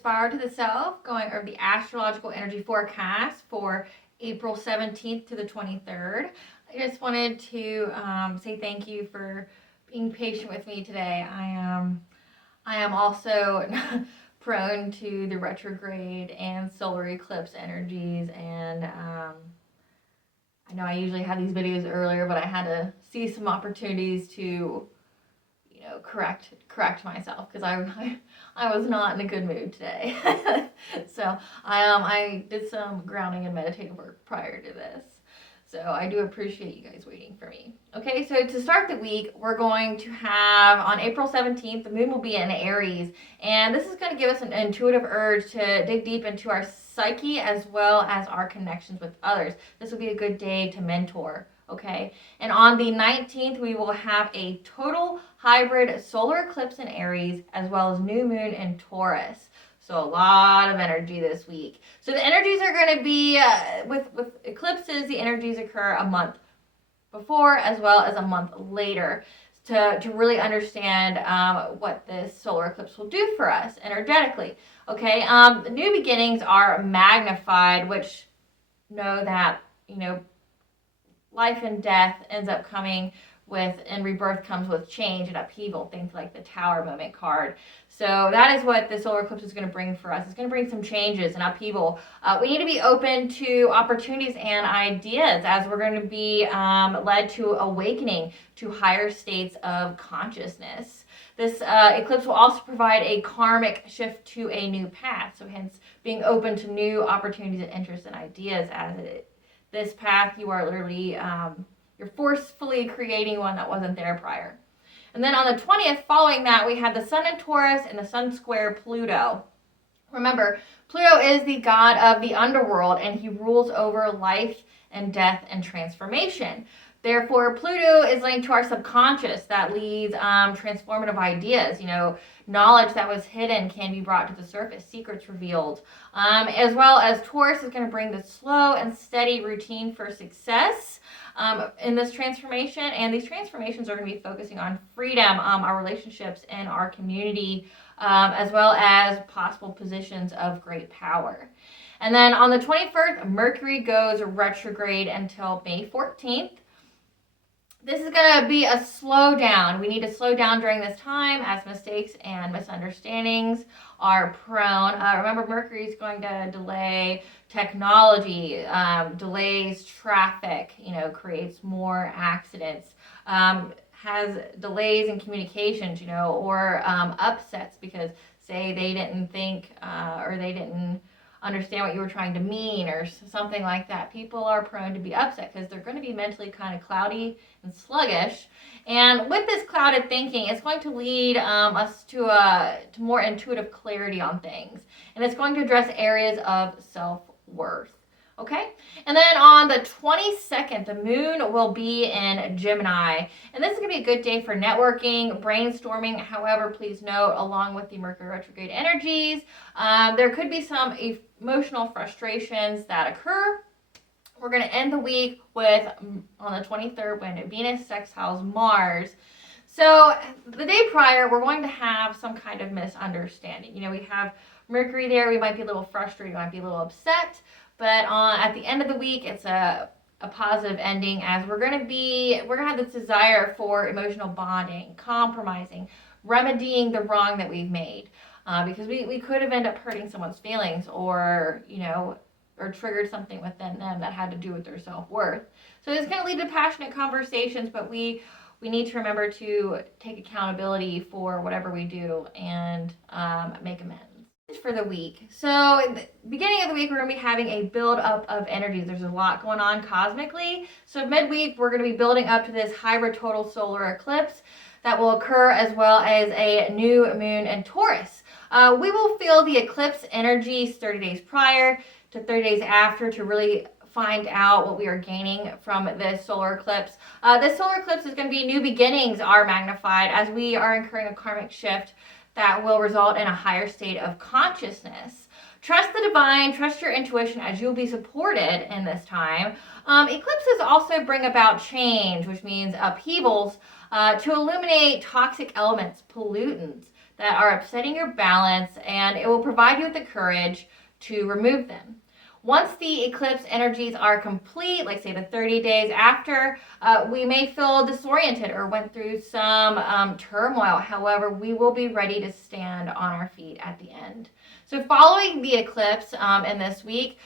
Spiral to the Self, going over the Astrological Energy Forecast for April 17th to the 23rd. I just wanted to say thank you for being patient with me today. I am also prone to the retrograde and solar eclipse energies, and I know I usually have these videos earlier, but I had to see some opportunities to correct myself because I was not in a good mood today. So I did some grounding and meditative work prior to this. So I do appreciate you guys waiting for me. Okay, so to start the week, we're going to have on April 17th, the moon will be in Aries, and this is going to give us an intuitive urge to dig deep into our psyche as well as our connections with others. This will be a good day to mentor. Okay, and on the 19th, we will have a total hybrid solar eclipse in Aries as well as new moon in Taurus. So a lot of energy this week. So the energies are going to be, with eclipses, the energies occur a month before as well as a month later to really understand what this solar eclipse will do for us energetically. Okay, the new beginnings are magnified, which know that, life and death ends up coming with, and rebirth comes with change and upheaval, things like the Tower moment card. So that is what the solar eclipse is going to bring for us. It's going to bring some changes and upheaval. We need to be open to opportunities and ideas as we're going to be led to awakening to higher states of consciousness. This eclipse will also provide a karmic shift to a new path. So hence being open to new opportunities and interests and ideas as this path, you are literally, you're forcefully creating one that wasn't there prior. And then on the 20th, following that, we have the Sun in Taurus and the Sun square Pluto. Remember, Pluto is the god of the underworld, and he rules over life and death and transformation. Therefore, Pluto is linked to our subconscious that leads transformative ideas. Knowledge that was hidden can be brought to the surface, secrets revealed. As well as Taurus is going to bring the slow and steady routine for success in this transformation. And these transformations are going to be focusing on freedom, our relationships, and our community, as well as possible positions of great power. And then on the 21st, Mercury goes retrograde until May 14th. This is going to be a slowdown. We need to slow down during this time as mistakes and misunderstandings are prone. Remember, Mercury is going to delay technology, delays traffic, creates more accidents, has delays in communications, or upsets because, say, they didn't think or they didn't understand what you were trying to mean or something like that. People are prone to be upset because they're going to be mentally kind of cloudy and sluggish. And with this clouded thinking, it's going to lead us to more intuitive clarity on things. And it's going to address areas of self-worth. Okay? And then on the 22nd, the moon will be in Gemini. And this is going to be a good day for networking, brainstorming. However, please note, along with the Mercury retrograde energies, there could be some emotional frustrations that occur. We're going to end the week with, on the 23rd, when Venus sextiles Mars. So the day prior, we're going to have some kind of misunderstanding. We have Mercury there. We might be a little frustrated. We might be a little upset. But at the end of the week, it's a positive ending, as we're gonna have this desire for emotional bonding, compromising, remedying the wrong that we've made, because we could have ended up hurting someone's feelings or triggered something within them that had to do with their self-worth. So it's gonna lead to passionate conversations, but we need to remember to take accountability for whatever we do and make amends for the week. So in the beginning of the week, we're going to be having a build up of energies. There's a lot going on cosmically. So midweek, we're going to be building up to this hybrid total solar eclipse that will occur, as well as a new moon in Taurus. We will feel the eclipse energies 30 days prior to 30 days after to really find out what we are gaining from this solar eclipse. This solar eclipse is going to be new beginnings are magnified as we are incurring a karmic shift that will result in a higher state of consciousness. Trust the divine, trust your intuition, as you'll be supported in this time. Eclipses also bring about change, which means upheavals, to illuminate toxic elements, pollutants that are upsetting your balance, and it will provide you with the courage to remove them. Once the eclipse energies are complete, like say the 30 days after, we may feel disoriented or went through some turmoil. However, we will be ready to stand on our feet at the end. So following the eclipse in this week,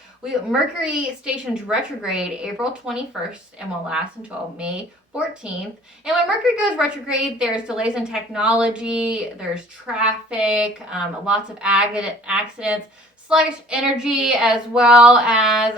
Mercury stations retrograde April 21st and will last until May 14th. And when Mercury goes retrograde, there's delays in technology, there's traffic, lots of accidents, sluggish energy, as well as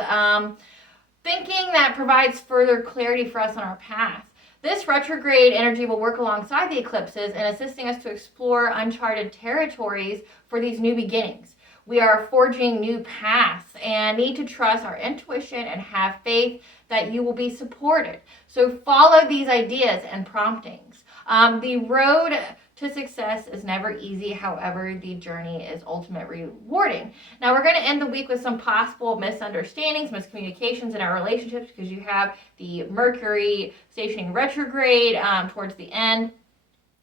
thinking that provides further clarity for us on our path. This retrograde energy will work alongside the eclipses in assisting us to explore uncharted territories for these new beginnings. We are forging new paths and need to trust our intuition and have faith that you will be supported. So follow these ideas and promptings. The road to success is never easy. However, the journey is ultimately rewarding. Now, we're going to end the week with some possible misunderstandings, miscommunications in our relationships, because you have the Mercury stationing retrograde towards the end.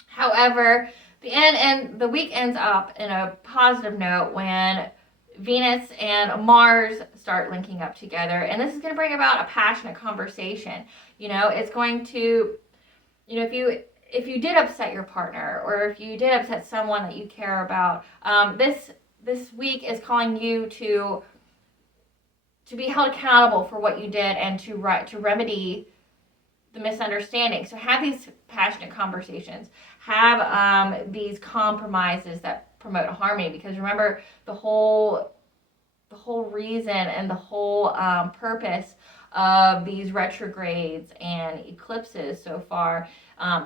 However, the week ends up in a positive note when Venus and Mars start linking up together, and this is going to bring about a passionate conversation. It's going to, if you did upset your partner, or if you did upset someone that you care about, this week is calling you to be held accountable for what you did and to remedy the misunderstanding. So have these passionate conversations. Have these compromises that promote harmony, because remember, the whole reason and the whole purpose of these retrogrades and eclipses so far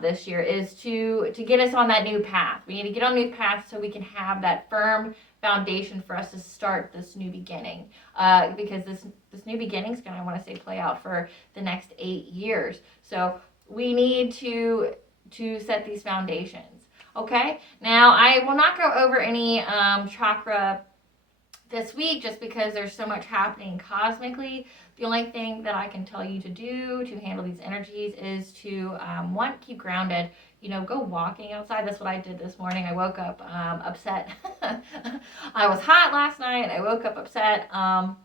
this year is to get us on that new path. We need to get on a new path so we can have that firm foundation for us to start this new beginning, because this new beginning is going to, I want to say, play out for the next 8 years. So we need to set these foundations. Okay, now I will not go over any chakra this week, just because there's so much happening cosmically. The only thing that I can tell you to do to handle these energies is to keep grounded. Go walking outside. That's what I did this morning. I woke up upset. I was hot last night and I woke up upset. And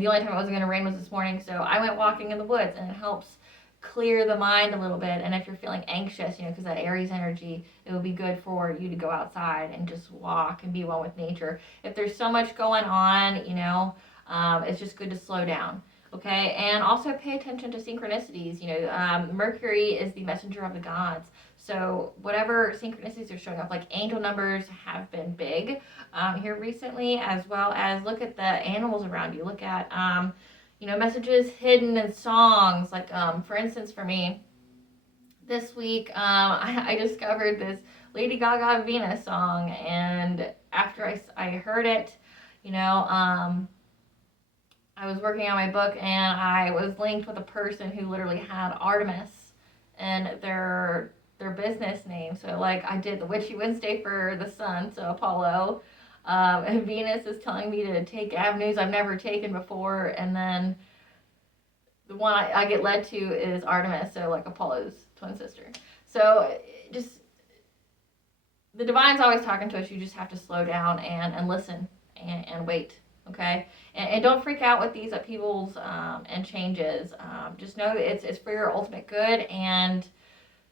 the only time it wasn't going to rain was this morning, so I went walking in the woods, and it helps clear the mind a little bit. And if you're feeling anxious, because that Aries energy, it will be good for you to go outside and just walk and be one with nature. If there's so much going on, it's just good to slow down. Okay, and also pay attention to synchronicities. Mercury is the messenger of the gods. So whatever synchronicities are showing up, like angel numbers have been big here recently, as well as look at the animals around you. Look at messages hidden in songs. Like for instance, for me, this week I discovered this Lady Gaga Venus song, and after I heard it, I was working on my book, and I was linked with a person who literally had Artemis in their business name. So like I did the Witchy Wednesday for the sun, so Apollo, and Venus is telling me to take avenues I've never taken before, and then the one I get led to is Artemis, so like Apollo's twin sister. So just, the divine's always talking to us. You just have to slow down and listen and wait. Okay, and don't freak out with these upheavals and changes. Just know it's for your ultimate good, and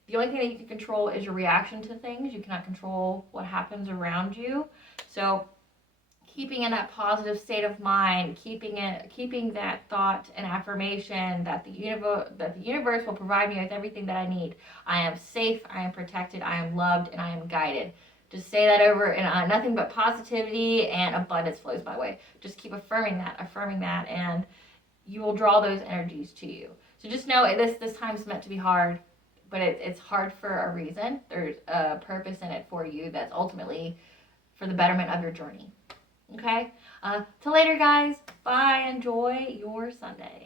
the only thing that you can control is your reaction to things. You cannot control what happens around you. So keeping in that positive state of mind, keeping that thought and affirmation that the universe will provide me with everything that I need. I am safe, I am protected, I am loved, and I am guided. Just say that over, and nothing but positivity and abundance flows my way. Just keep affirming that, and you will draw those energies to you. So just know this time is meant to be hard, but it's hard for a reason. There's a purpose in it for you that's ultimately for the betterment of your journey. Okay? Till later, guys. Bye. Enjoy your Sunday.